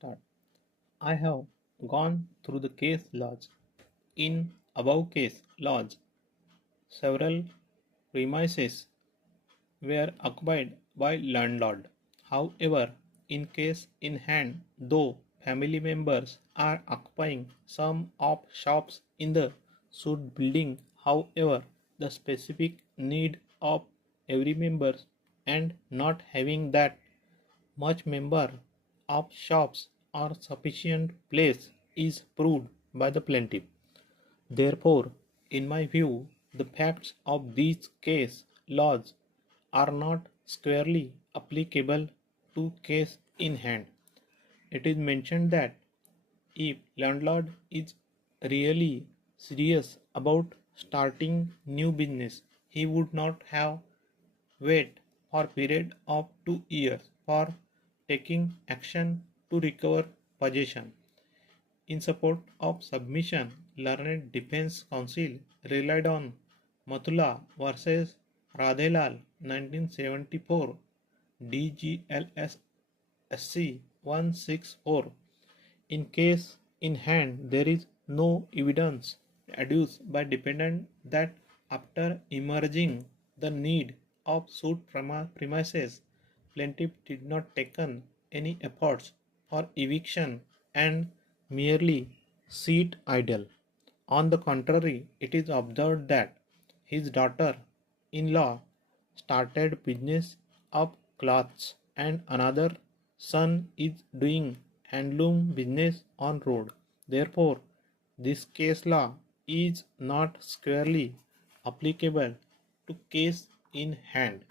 Start. I have gone through the case laws. In above case laws, several premises were occupied by landlord. However, in case in hand, though family members are occupying some of shops in the suit building, however, the specific need of every member and not having that much member of shops or sufficient place is proved by the plaintiff. Therefore, in my view, the facts of these case laws are not squarely applicable to case in hand. It is mentioned that if landlord is really serious about starting new business, he would not have wait for period of 2 years for taking action to recover possession. In support of submission, learned defense counsel relied on Mathula versus Radhelal 1974 DGLSSC 164. In case in hand, there is no evidence adduced by defendant that after emerging the need of suit premises, plaintiff did not taken any efforts for eviction and merely sit idle. On the contrary, it is observed that his daughter-in-law started business of cloths and another son is doing handloom business on road. Therefore, this case law is not squarely applicable to case in hand.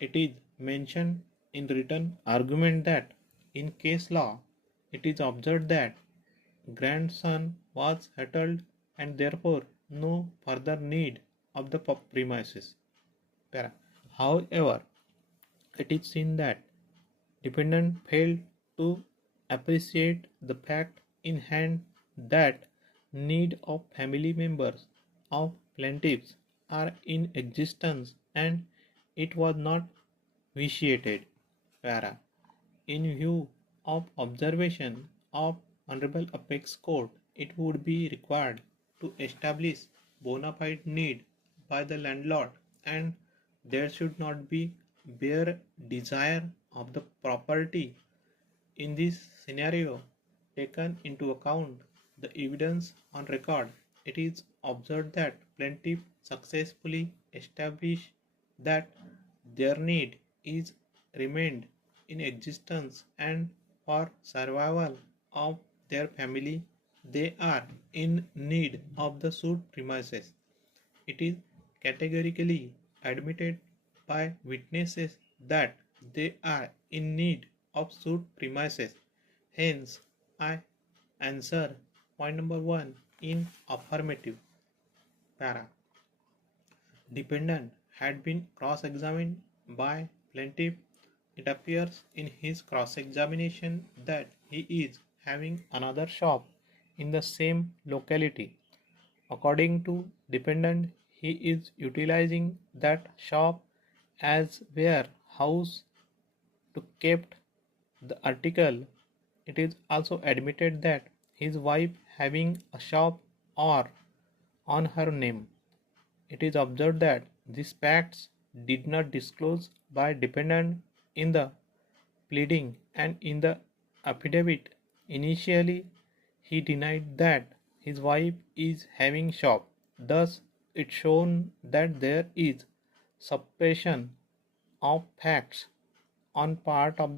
It is mentioned in written argument that in case law it is observed that grandson was settled and therefore no further need of the premises. However, it is seen that defendant failed to appreciate the fact in hand that need of family members of plaintiffs are in existence and it was not vitiated. Para. In view of observation of Honorable Apex Court, it would be required to establish bona fide need by the landlord and there should not be bare desire of the property. In this scenario, taken into account the evidence on record, it is observed that plaintiff successfully established that their need is remained in existence and for survival of their family they are in need of the suit premises. It is categorically admitted by witnesses that they are in need of suit premises. Hence, I answer point number 1 in affirmative. Para. Defendant had been cross-examined by plaintiff. It appears in his cross-examination that he is having another shop in the same locality. According to defendant, he is utilizing that shop as warehouse to keep the article. It is also admitted that his wife having a shop or on her name. It is observed that these facts did not disclose by defendant in the pleading and in the affidavit. Initially, he denied that his wife is having shop. Thus, it shown that there is suppression of facts on part of